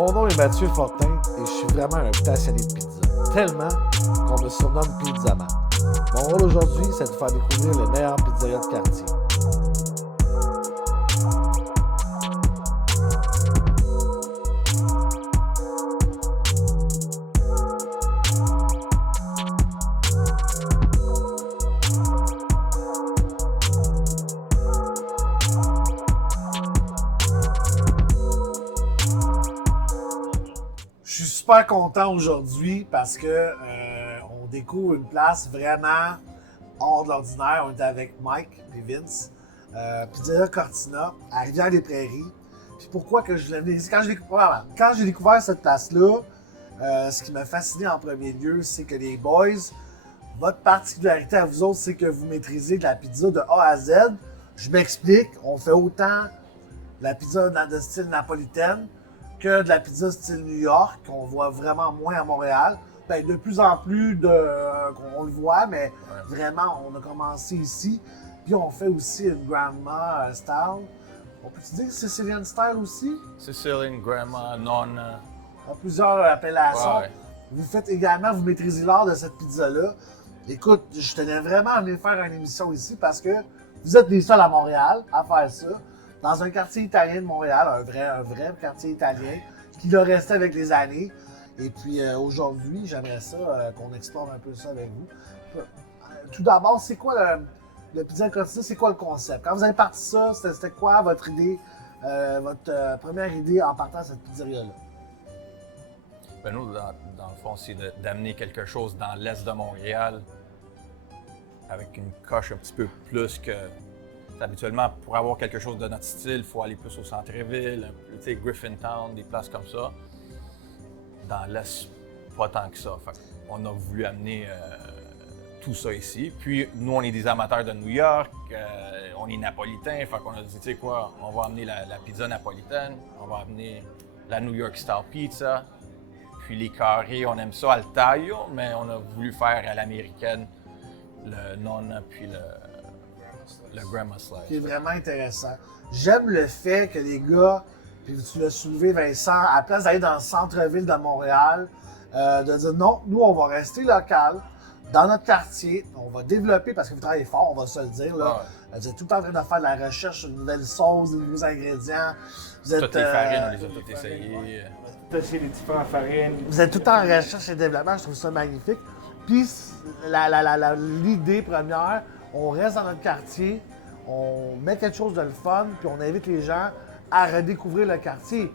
Mon nom est Mathieu Fortin et je suis vraiment un passionné de pizza. Tellement qu'on me surnomme Pizzaman. Mon rôle aujourd'hui, c'est de faire découvrir les meilleures pizzerias de quartier. Je suis super content aujourd'hui parce que on découvre une place vraiment hors de l'ordinaire. On est avec Mike et Vince, Pizzeria Cortina, à Rivière-des-Prairies. Puis pourquoi que je l'ai amené ici? Quand j'ai découvert cette place-là, ce qui m'a fasciné en premier lieu, c'est que les boys, votre particularité à vous autres, c'est que vous maîtrisez de la pizza de A à Z. Je m'explique, on fait autant la pizza de style napolitaine que de la pizza style New York, qu'on voit vraiment moins à Montréal. Ben, de plus en plus, on le voit, mais vraiment, on a commencé ici. Puis on fait aussi une grandma style. On peut-tu dire Sicilian style aussi? Sicilian, grandma, nonna. On a plusieurs appellations. Ouais. Vous faites également, vous maîtrisez l'art de cette pizza-là. Écoute, je tenais vraiment à venir faire une émission ici parce que vous êtes les seuls à Montréal à faire ça. Dans un quartier italien de Montréal, un vrai quartier italien, qui l'a resté avec les années. Et puis aujourd'hui, j'aimerais ça qu'on explore un peu ça avec vous. Tout d'abord, c'est quoi le Pizza Cortina, c'est quoi le concept? Quand vous avez parti ça, c'était quoi votre idée, votre première idée en partant de cette pizzeria-là? Ben nous, dans le fond, c'est d'amener quelque chose dans l'est de Montréal avec une coche un petit peu plus que... Habituellement, pour avoir quelque chose de notre style, il faut aller plus au centre-ville, Griffintown, des places comme ça. Dans l'Est, pas tant que ça. Fait on a voulu amener tout ça ici. Puis, nous, on est des amateurs de New York, on est napolitains. Fait qu'on a dit, tu sais quoi, on va amener la pizza napolitaine, on va amener la New York Style Pizza. Puis les carrés, on aime ça al taglio, mais on a voulu faire à l'américaine le nonna puis le grandma slice. Qui est vraiment intéressant. J'aime le fait que les gars, puis tu l'as soulevé Vincent, à la place d'aller dans le centre-ville de Montréal, de dire non, nous on va rester local, dans notre quartier, on va développer, parce que vous travaillez fort, on va se le dire. Là. Vous êtes tout le temps en train de faire de la recherche sur de nouvelles sauces, de nouveaux ingrédients. Vous êtes, toutes les farines, on les a toutes essayées. Tester les différentes farines. Vous êtes tout le temps en recherche et développement, je trouve ça magnifique. Puis l'idée première, on reste dans notre quartier, on met quelque chose de le fun, puis on invite les gens à redécouvrir le quartier.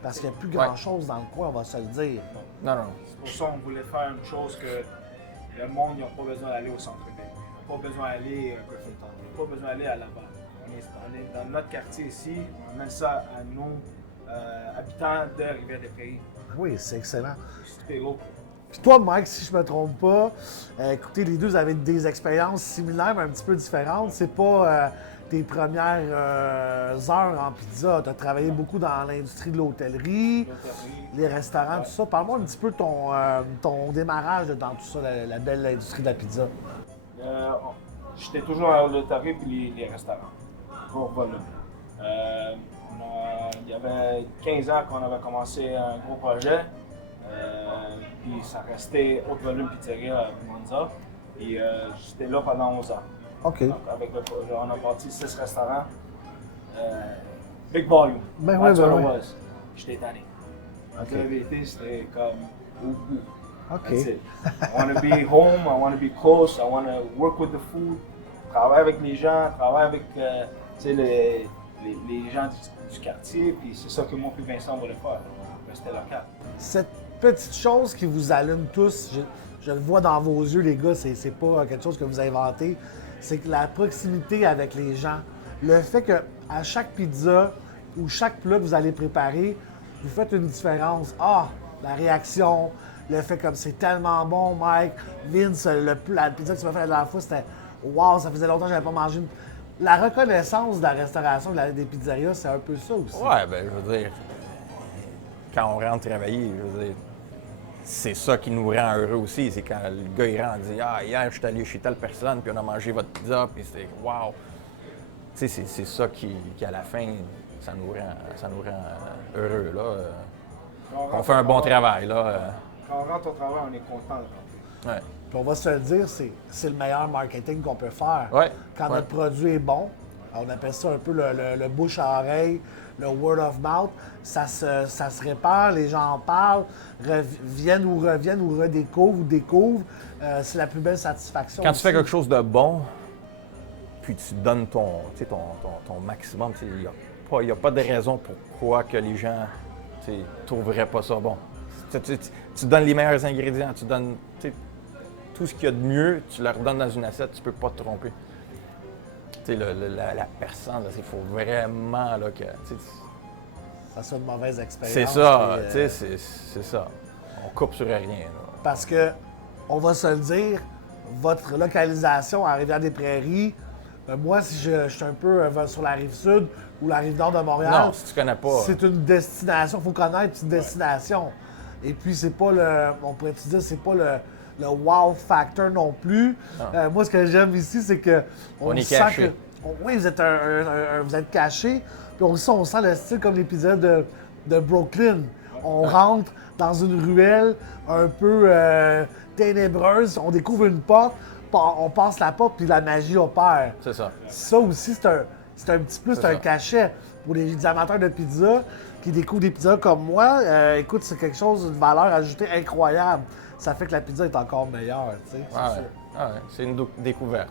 Parce qu'il n'y a plus grand-chose dans le coin, on va se le dire. Non. C'est pour ça qu'on voulait faire une chose que le monde n'a pas besoin d'aller au centre-ville. Il n'a pas besoin d'aller à Griffintown. Il n'a pas besoin d'aller à Laval. On est dans notre quartier ici, on met ça à nous, habitants de Rivière-des-Prairies. Oui, c'est excellent. Super local. Puis toi, Mike, si je me trompe pas, écoutez, les deux avez des expériences similaires, mais un petit peu différentes. C'est pas tes premières heures en pizza. Tu as travaillé beaucoup dans l'industrie de l'hôtellerie, les restaurants, tout ça. Parle-moi un petit peu de ton démarrage dans tout ça, la belle industrie de la pizza. J'étais toujours à l'hôtellerie puis les restaurants. Gros volume. Il y avait 15 ans qu'on avait commencé un gros projet. Puis ça restait haute volume pizzeria à Monza. Et j'étais là pendant 11 ans. OK. Donc avec le projet, on a bâti 6 restaurants. Big volume. Ben That's ouais, what ben it ouais. was. J'étais tanné. OK. La vérité, c'était comme OK. That's it. I want to be home, I want to be close, I want to work with the food, travailler avec les gens, travailler avec les gens du quartier. Puis c'est ça que moi et Vincent voulait faire. Rester local. Cette petite chose qui vous allume tous, je le vois dans vos yeux, les gars, c'est pas quelque chose que vous inventez, c'est que la proximité avec les gens. Le fait qu'à chaque pizza ou chaque plat que vous allez préparer, vous faites une différence. Ah, la réaction, le fait comme c'est tellement bon, Mike, Vince, la pizza que tu m'as fait la dernière fois, c'était wow, ça faisait longtemps que j'avais pas mangé une. La reconnaissance de la restauration des pizzerias, c'est un peu ça aussi. Ouais, ben je veux dire, quand on rentre travailler, je veux dire, c'est ça qui nous rend heureux aussi. C'est quand le gars il rentre et dit « Ah, hier, je suis allé chez telle personne, puis on a mangé votre pizza, puis c'était wow! » Tu sais, c'est ça qui, à la fin, ça nous rend heureux, là. on fait un bon travail. Là. Quand on rentre au travail, on est content de rentrer. Ouais. Puis on va se le dire, c'est le meilleur marketing qu'on peut faire. Ouais. Quand Ouais. notre produit est bon, on appelle ça un peu le bouche à oreille, le word of mouth, ça se répand, les gens en parlent, viennent ou reviennent ou découvrent. C'est la plus belle satisfaction. Quand tu fais aussi. quelque chose de bon, puis tu donnes ton maximum, il n'y a pas de raison pourquoi que les gens ne trouveraient pas ça bon. Tu donnes les meilleurs ingrédients, tu donnes tout ce qu'il y a de mieux, tu leur donnes dans une assiette, tu peux pas te tromper. La personne, il faut vraiment là, que... Ça soit une mauvaise expérience. C'est ça, puis, c'est ça. On coupe sur rien. Là. Parce que, on va se le dire, votre localisation à Rivière-des-Prairies, moi, si je suis un peu sur la rive sud ou la rive nord de Montréal, Non, si tu connais pas. c'est une destination. Il faut connaître une destination. Et puis, c'est pas on pourrait dire, c'est pas le wow factor non plus. Moi, ce que j'aime ici, c'est que On est sent caché. oui, vous êtes vous êtes caché. Puis aussi, on sent le style comme l'épisode de Brooklyn. On rentre dans une ruelle un peu ténébreuse, on découvre une porte, on passe la porte, puis la magie opère. C'est ça. Ça aussi, c'est un petit plus, c'est un ça. cachet pour les amateurs de pizza qui découvrent des pizzas comme moi. Écoute, c'est quelque chose, une valeur ajoutée incroyable. Ça fait que la pizza est encore meilleure, tu sais. C'est une découverte.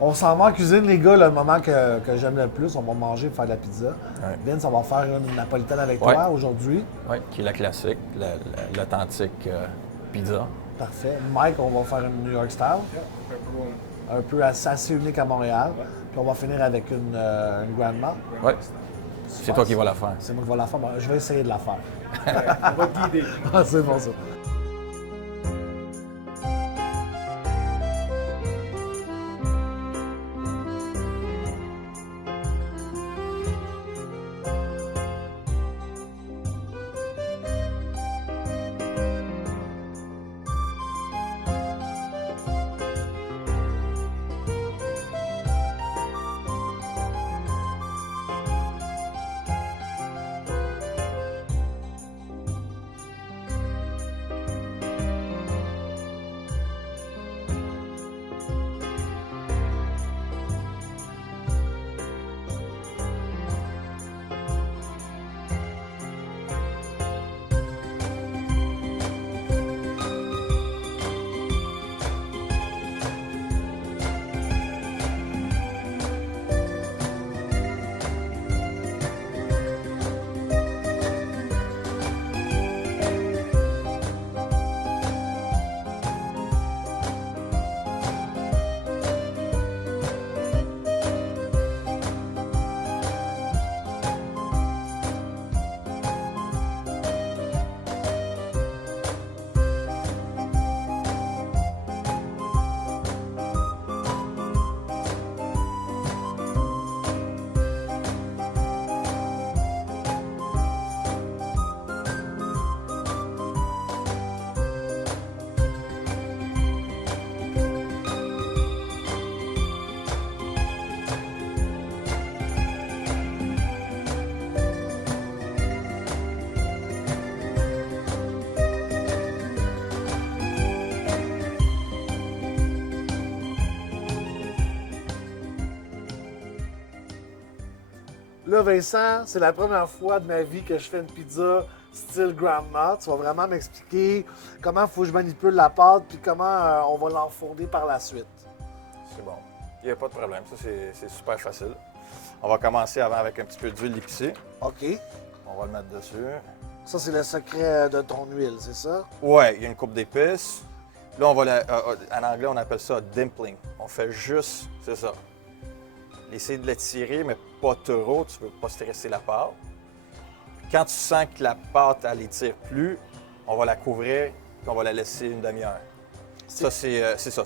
On s'en va en cuisine, les gars, le moment que j'aime le plus. On va manger pour faire de la pizza. Ouais. Vince, on va faire une napolitaine avec Ouais. toi aujourd'hui. Oui, qui est la classique, l'authentique pizza. Parfait. Mike, on va faire une New York style. Un peu assez unique à Montréal. Puis on va finir avec une grandma. Oui. C'est toi qui vas la faire. C'est moi qui vais la faire. Je vais essayer de la faire. On va te guider. Ah, c'est bon ça. Là, Vincent, c'est la première fois de ma vie que je fais une pizza style grandma. Tu vas vraiment m'expliquer comment il faut que je manipule la pâte puis comment on va l'enfourner par la suite. C'est bon. Il n'y a pas de problème. Ça, c'est super facile. On va commencer avant avec un petit peu d'huile épicée. OK. On va le mettre dessus. Ça, c'est le secret de ton huile, c'est ça? Ouais, il y a une coupe d'épices. Là, on va en anglais, on appelle ça dimpling. On fait juste, c'est ça. Essayer de l'étirer, mais pas trop. Tu ne veux pas stresser la pâte. Quand tu sens que la pâte, elle n'étire plus, on va la couvrir et on va la laisser une demi-heure. Ça, c'est ça.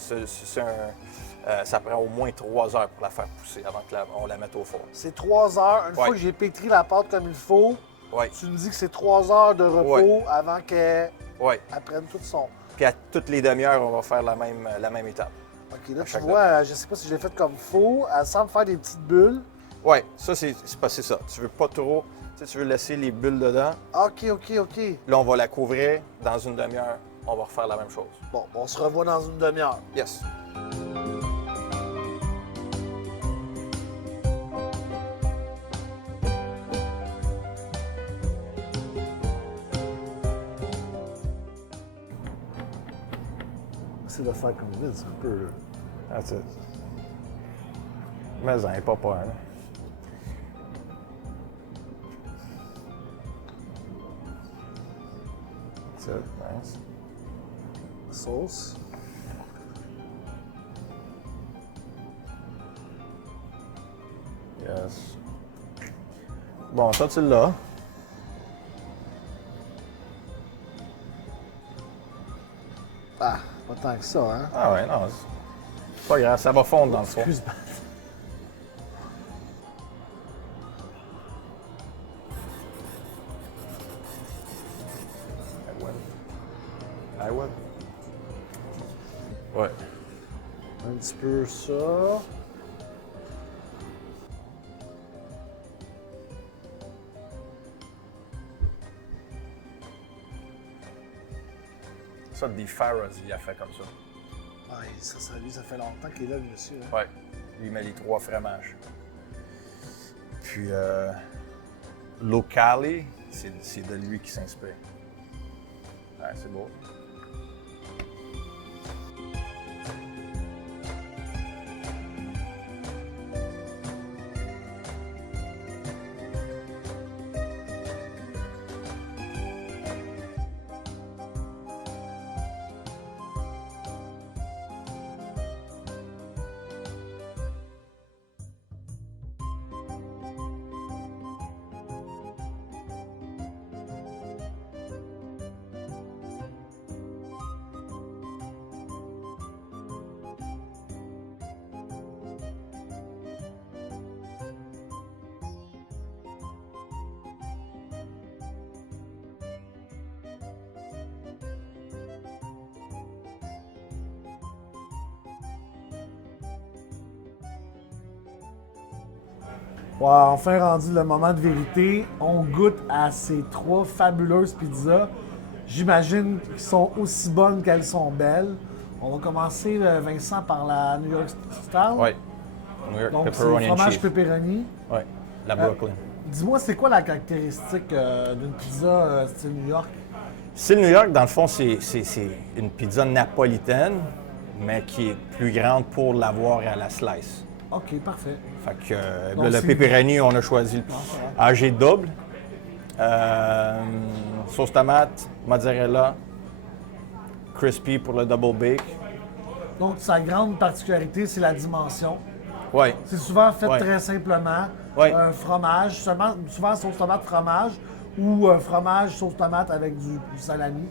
Ça prend au moins 3 heures pour la faire pousser avant qu'on la mette au four. C'est 3 heures. Une fois que j'ai pétri la pâte comme il faut, Ouais. tu me dis que c'est 3 heures de repos avant qu'elle Ouais. prenne tout son... Puis à toutes les demi-heures, on va faire la même étape. OK, là, À tu chaque vois, je sais pas si je l'ai fait comme il faut. Elle semble faire des petites bulles. Ouais, ça, c'est ça. Tu veux pas trop... Tu sais, tu veux laisser les bulles dedans. OK. Là, on va la couvrir. Dans une demi-heure, on va refaire la même chose. Bon, on se revoit dans une demi-heure. Yes. C'est de faire comme Vince un peu. Là. That's it. Mais ça n'est pas peur, là. That's it. Nice. Sauce. Yes. Bon, ça, tu l'as. Ah, pas tant que ça, hein? Ah ouais, non. C'est pas grave, ça va fondre dans le fond. Excuse-moi. I will. Ouais. Un petit peu ça. Ça, des Farahs, il a fait comme ça. Ah, lui, ça fait longtemps qu'il est là, le monsieur. Hein? Ouais. Lui, il met les 3 fromages. Puis, Locali, c'est de lui qui s'inspire. Ouais, c'est beau. Ouais, enfin rendu le moment de vérité. On goûte à ces 3 fabuleuses pizzas. J'imagine qu'elles sont aussi bonnes qu'elles sont belles. On va commencer, Vincent, par la New York Style. Ouais. New York Donc, c'est pepperoni and fromage cheese. pepperoni. Ouais. La Brooklyn. Dis-moi, c'est quoi la caractéristique d'une pizza style New York? Style New York, dans le fond, c'est une pizza napolitaine, mais qui est plus grande pour l'avoir à la slice. OK, parfait. Fait que Donc, là, le c'est- pepperoni, on a choisi le AG double. Sauce tomate, mozzarella, crispy pour le double bake. Donc, sa grande particularité, c'est la dimension. Ouais. C'est souvent fait Ouais. très simplement. Ouais. Un fromage, souvent sauce tomate fromage ou un fromage sauce tomate avec du salami.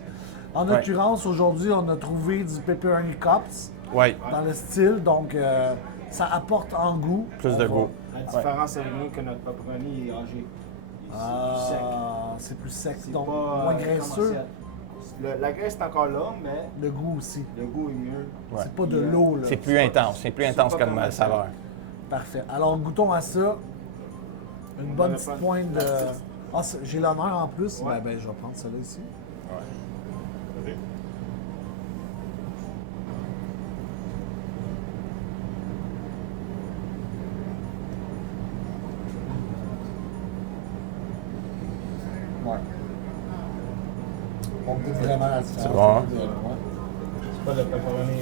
En Ouais. l'occurrence, aujourd'hui, on a trouvé du pepperoni cups Ouais. dans le style, donc ça apporte en goût. Plus de goût. La différence avec nous que notre pepperoni est âgé. Ah, c'est plus sec, C'est donc pas, moins graisseux. commercial. La graisse est encore là, mais Le goût aussi. le goût est mieux. Ouais. C'est pas de l'eau, là. C'est plus intense. C'est plus intense pas comme comme saveur. Parfait. Alors, goûtons à ça. Une bonne va petite prendre pointe de... la petite. Ah, j'ai l'honneur en plus. Ouais. Ben, je vais prendre celle-là ici. Ouais. On goûte vraiment la différence. C'est bon, hein? Ouais. C'est pas le pepperoni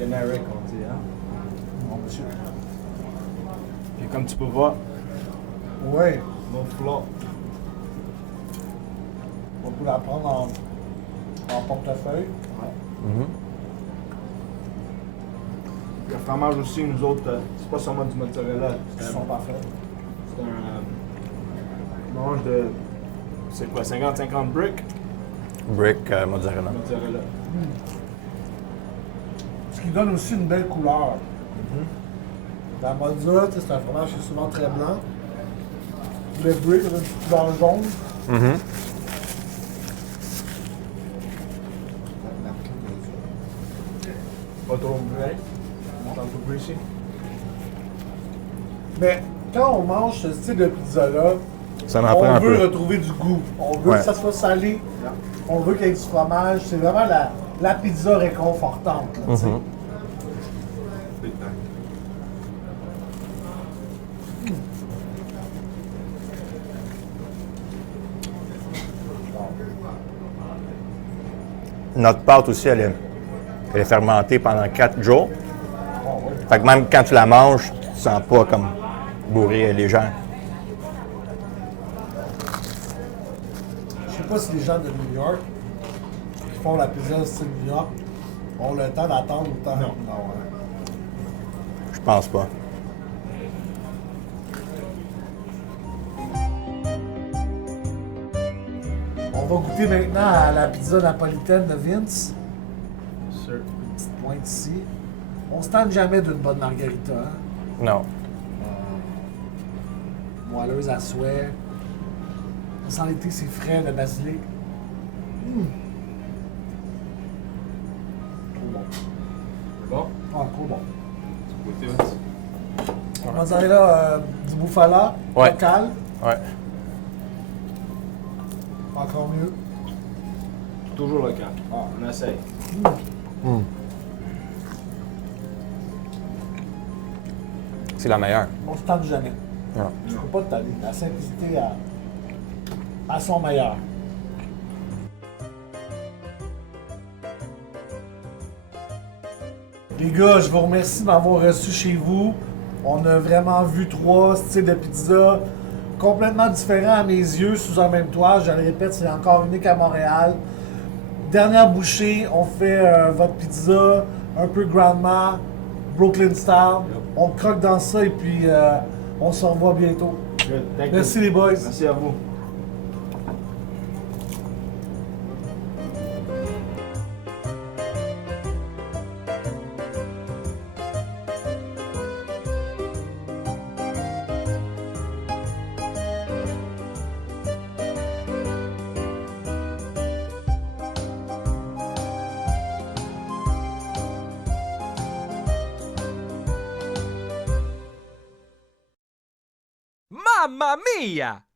generic, on dit. Hein? Bon, monsieur. Puis comme tu peux voir, Oui. no flaw. On peut la prendre en portefeuille. Le fromage aussi, nous autres, c'est pas seulement du mozzarella. Ils sont parfaits. C'est un mélange de. C'est quoi, 50-50 brick Brick, mozzarella. mozzarella. Ce qui donne aussi une belle couleur. La mozza, tu sais, c'est un fromage qui est souvent très blanc. Le brick, il a une petite couleur jaune. Pas trop brick. Pas trop greasy. Mais quand on mange ce style de pizza-là, Ça en prend on un veut peu. retrouver du goût. On veut Ouais. que ça soit salé. On veut qu'il y ait du fromage. C'est vraiment la pizza réconfortante. Là, tu sais. Big time. Notre pâte aussi, elle est fermentée pendant 4 jours. Fait que même quand tu la manges, tu te sens pas comme bourré et légère. Je sais pas si les gens de New York qui font la pizza style New York ont le temps d'attendre autant. Non. Je pense pas. On va goûter maintenant à la pizza napolitaine de Vince. Sûr. Petite pointe ici. On se tente jamais d'une bonne margarita. Hein? Non. Moelleuse à souhait. On sent l'été, c'est frais, le basilic. Trop bon. C'est bon? Ah, trop bon. Tu peux goûter, Vince? Mozzarella du Bufala, Ouais. local. Ouais. Encore mieux. Toujours local. Ah, on essaye. C'est la meilleure. On se tente jamais. Non. Je peux pas te tanner. La simplicité à son meilleur. Les gars, je vous remercie de m'avoir reçu chez vous. On a vraiment vu 3 styles de pizza complètement différents à mes yeux sous un même toit. Je le répète, c'est encore unique à Montréal. Dernière bouchée, on fait votre pizza un peu grandma, Brooklyn style. On croque dans ça et puis on se revoit bientôt. Good. Thank you. Merci les boys. Merci à vous. Mamma mia!